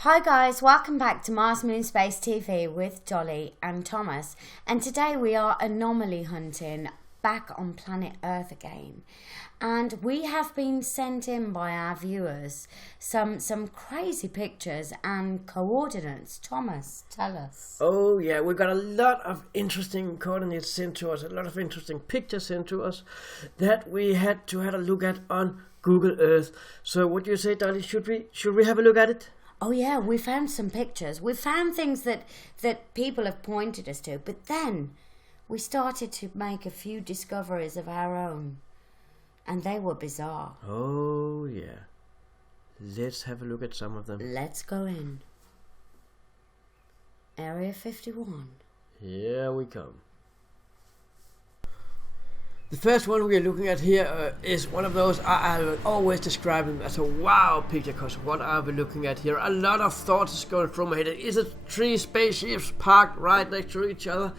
Hi guys, welcome back to Mars Moon Space TV with Dolly and Thomas, and today we are anomaly hunting back on planet Earth again, and we have been sent in by our viewers some crazy pictures and coordinates. Thomas, tell us. Oh yeah, we got a lot of interesting coordinates sent to us, a lot of interesting pictures sent to us that we had to have a look at on Google Earth. So what do you say, Dolly? Should we have a look at it? Oh yeah, we found some pictures. We found things that people have pointed us to, but then we started to make a few discoveries of our own, and they were bizarre. Oh yeah. Let's have a look at some of them. Let's go in. Area 51. Here we come. The first one we are looking at here is one of those I will always describe them as a wow picture, because what are we looking at here? A lot of thoughts is going through my head. Is it three spaceships parked right next to each other?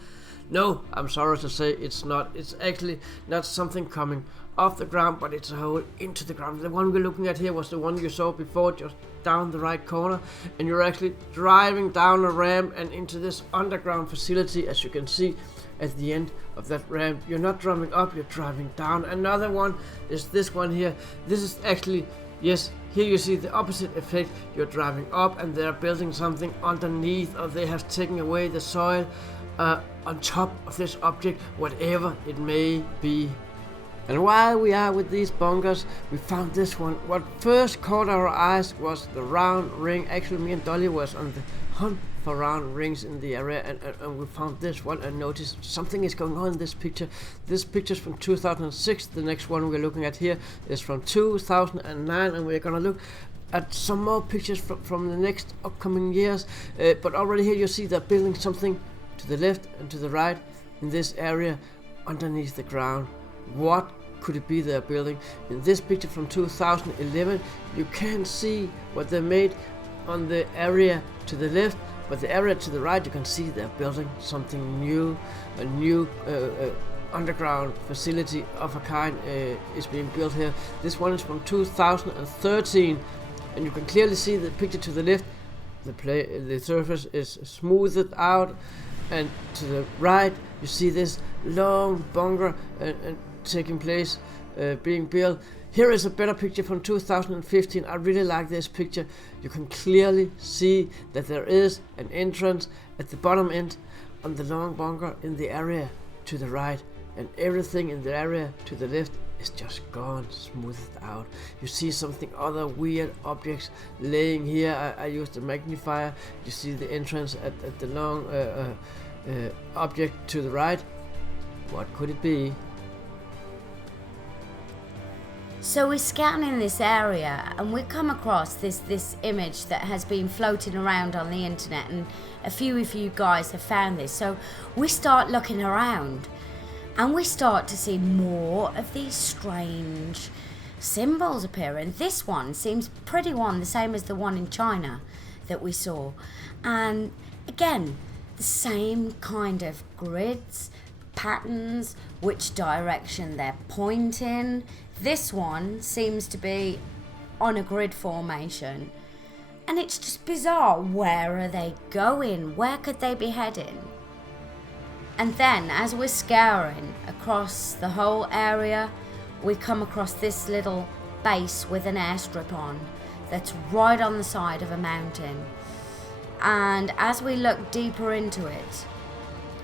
No, I'm sorry to say it's not. It's actually not something coming off the ground, but it's a hole into the ground. The one we're looking at here was the one you saw before, just down the right corner, and you're actually driving down a ramp and into this underground facility, as you can see at the end of that ramp. You're not driving up, you're driving down. Another one is this one here. This is actually, yes, here you see the opposite effect. You're driving up and they're building something underneath, or they have taken away the soil on top of this object, whatever it may be. And while we are with these bunkers, we found this one. What first caught our eyes was the round ring. Actually, me and Dolly was on the hunt for round rings in the area, and we found this one and noticed something is going on in this picture. This picture is from 2006. The next one we're looking at here is from 2009, and we're gonna look at some more pictures from the next upcoming years. But already here you see they're building something to the left and to the right in this area underneath the ground. What could it be they're building? In this picture from 2011, you can see what they made on the area to the left, but the area to the right, you can see they're building something new. A new underground facility of a kind is being built here. This one is from 2013, and you can clearly see the picture to the left. The surface is smoothed out, and to the right you see this long bunker and taking place, being built. Here is a better picture from 2015. I really like this picture. You can clearly see that there is an entrance at the bottom end on the long bunker in the area to the right, and everything in the area to the left is just gone, smoothed out. You see something other weird objects laying here. I used a magnifier. You see the entrance at the long object to the right. What could it be? So we're scanning this area and we come across this image that has been floating around on the internet, and a few of you guys have found this. So we start looking around and we start to see more of these strange symbols appearing. This one seems pretty the same as the one in China that we saw, and again the same kind of grids, patterns, which direction they're pointing. This one seems to be on a grid formation, and it's just bizarre. Where are they going? Where could they be heading? And then as we're scouring across the whole area, we come across this little base with an airstrip on that's right on the side of a mountain. And as we look deeper into it,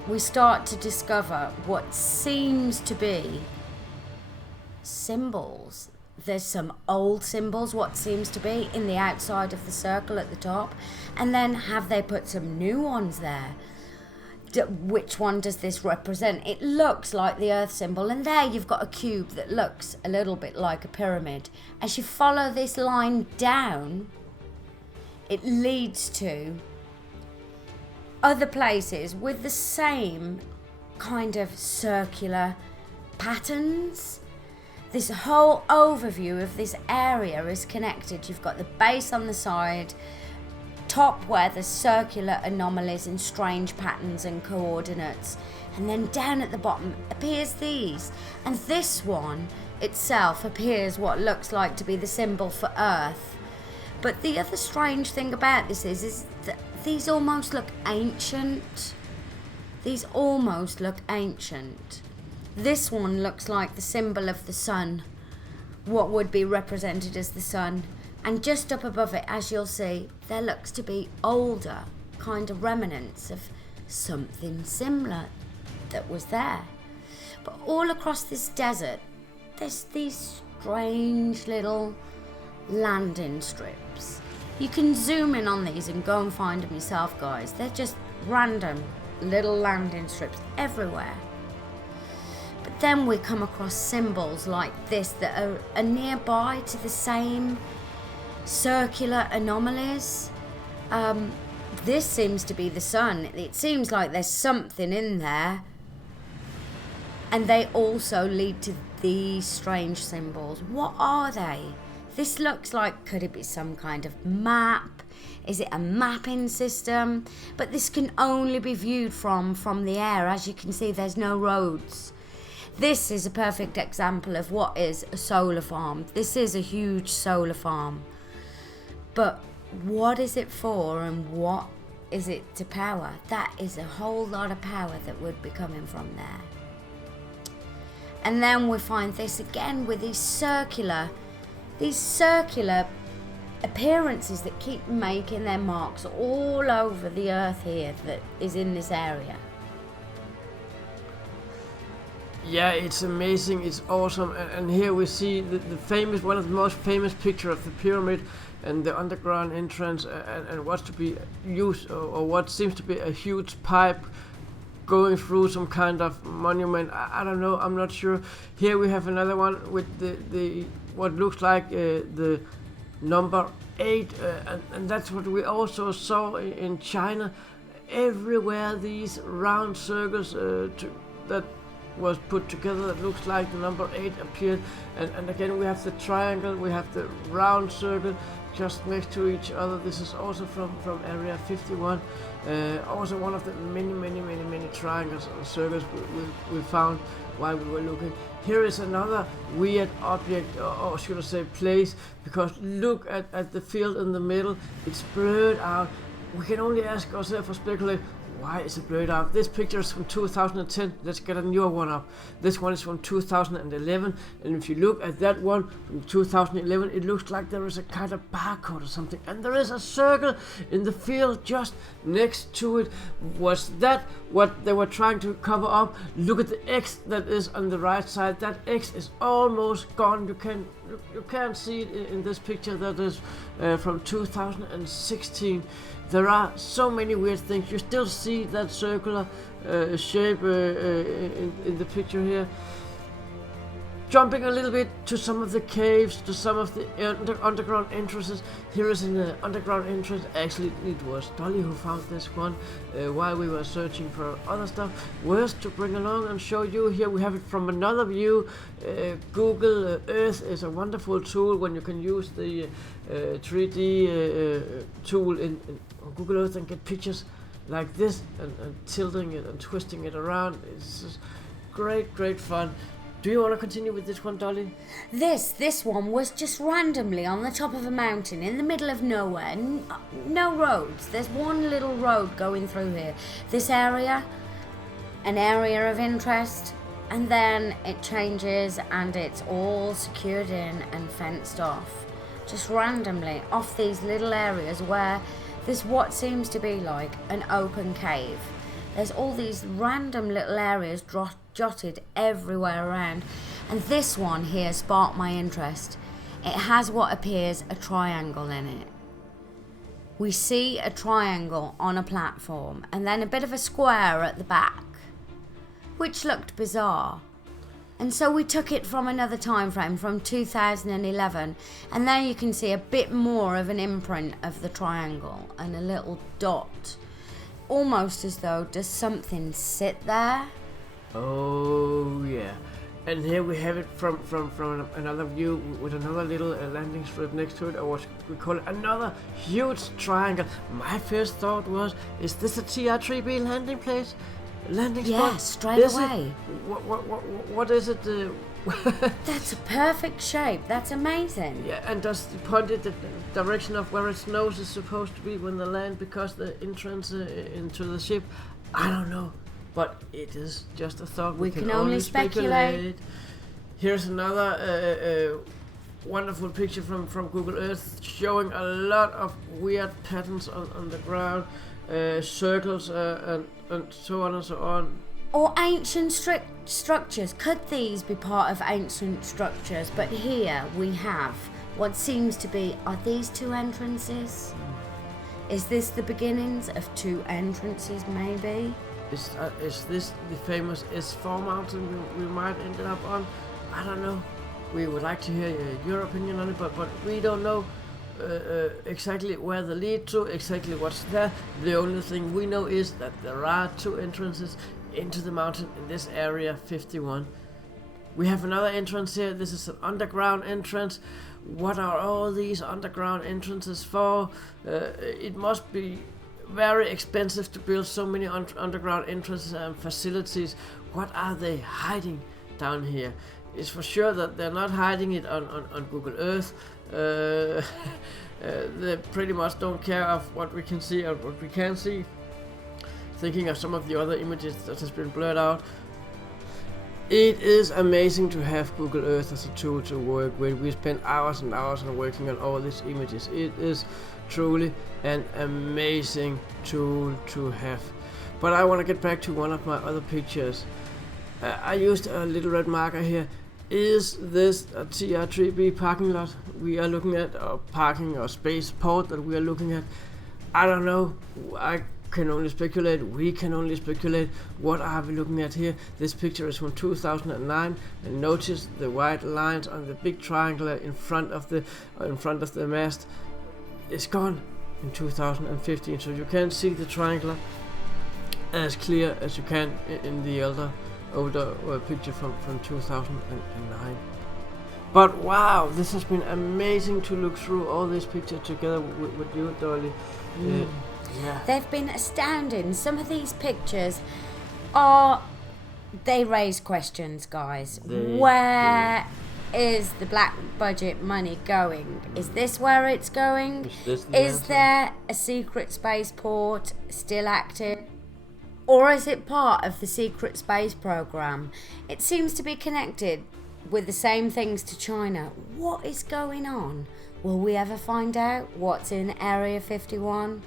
we start to discover what seems to be symbols. There's some old symbols, what seems to be, in the outside of the circle at the top, and then have they put some new ones there? Which one does this represent? It looks like the Earth symbol, and there you've got a cube that looks a little bit like a pyramid. As you follow this line down, it leads to other places with the same kind of circular patterns. This whole overview of this area is connected. You've got the base on the side, top where the circular anomalies and strange patterns and coordinates, and then down at the bottom appears these, and this one itself appears what looks like to be the symbol for Earth. But the other strange thing about this is that these almost look ancient. These almost look ancient. This one looks like the symbol of the sun, what would be represented as the sun. And just up above it, as you'll see, there looks to be older kind of remnants of something similar that was there. But all across this desert, there's these strange little landing strips. You can zoom in on these and go and find them yourself, guys. They're just random little landing strips everywhere. But then we come across symbols like this that are nearby to the same circular anomalies. This seems to be the sun. It seems like there's something in there. And they also lead to these strange symbols. What are they? This looks like, could it be some kind of map? Is it a mapping system? But this can only be viewed from the air. As you can see, there's no roads. This is a perfect example of what is a solar farm. This is a huge solar farm. But what is it for and what is it to power? That is a whole lot of power that would be coming from there. And then we find this again with these circular appearances that keep making their marks all over the earth here that is in this area. Yeah, it's amazing, it's awesome, and here we see the famous, one of the most famous picture of the pyramid and the underground entrance, and what's to be used, or what seems to be a huge pipe going through some kind of monument. I don't know, I'm not sure. Here we have another one with the what looks like the number 8, and that's what we also saw in China. Everywhere these round circles that was put together that looks like the number 8 appeared, and again we have the triangle, we have the round circle just next to each other. This is also from area 51, also one of the many triangles and circles we found while we were looking. Here is another weird object, or should I say place, because look at the field in the middle. It's blurred out. We can only ask ourselves or speculate, why is it blurred out? This picture is from 2010. Let's get a newer one up. This one is from 2011. And if you look at that one from 2011, it looks like there is a kind of barcode or something. And there is a circle in the field just next to it. Was that what they were trying to cover up? Look at the X that is on the right side. That X is almost gone. You can't see it in this picture that is from 2016. There are so many weird things. You still see that circular shape in the picture here. Jumping a little bit to some of the caves, to some of the underground entrances. Here is an underground entrance. Actually, it was Dolly who found this one while we were searching for other stuff. Worth to bring along and show you. Here we have it from another view. Google Earth is a wonderful tool when you can use the 3D tool in Google Earth and get pictures like this and tilting it and twisting it around. It's just great fun. Do you want to continue with this one, Dolly? This one was just randomly on the top of a mountain in the middle of nowhere. No roads. There's one little road going through here. This area, an area of interest, and then it changes and it's all secured in and fenced off. Just randomly off these little areas where there's what seems to be like an open cave. There's all these random little areas jotted everywhere around, and this one here sparked my interest. It has what appears a triangle in it. We see a triangle on a platform and then a bit of a square at the back, which looked bizarre. And so we took it from another time frame, from 2011, and there you can see a bit more of an imprint of the triangle and a little dot, almost as though does something sit there. Oh yeah, and here we have it from another view with another little landing strip next to it, or what we call it, another huge triangle. My first thought was, is this a TR3B landing place? landing spot. Yeah, straight away. What is it? That's a perfect shape. That's amazing. Yeah, and does it point it the direction of where its nose is supposed to be when they land, because the entrance into the ship? I don't know, but it is just a thought. We can only speculate. Here's another wonderful picture from Google Earth showing a lot of weird patterns on the ground, circles and so on and so on. Or ancient structures. Could these be part of ancient structures? But here we have what seems to be, are these two entrances? Is this the beginnings of two entrances, maybe? Is this the famous S4 mountain we might end up on? I don't know. We would like to hear your opinion on it, but we don't know exactly where they lead to, exactly what's there. The only thing we know is that there are two entrances into the mountain in this area 51. We have another entrance here. This is an underground entrance. What are all these underground entrances for? It must be very expensive to build so many underground entrances and facilities. What are they hiding down here? It's for sure that they're not hiding it on Google Earth. They pretty much don't care of what we can see or what we can't see. Thinking of some of the other images that has been blurred out. It is amazing to have Google Earth as a tool to work with. We spend hours and hours on working on all these images. It is truly an amazing tool to have. But I want to get back to one of my other pictures. I used a little red marker here. Is this a TR3B parking lot we are looking at, or parking or spaceport that we are looking at? I don't know. I can only speculate. We can only speculate. What are we looking at here? This picture is from 2009, and notice the white lines on the big triangle in front of the mast is gone in 2015. So you can see the triangle as clear as you can in the older picture from 2009. But wow, this has been amazing to look through all these pictures together with you, Dolly. Yeah. They've been astounding. Some of these pictures they raise questions, guys. Where is the black budget money going? Is this where it's going? Is there a secret spaceport still active? Or is it part of the secret space program? It seems to be connected with the same things to China. What is going on? Will we ever find out what's in Area 51?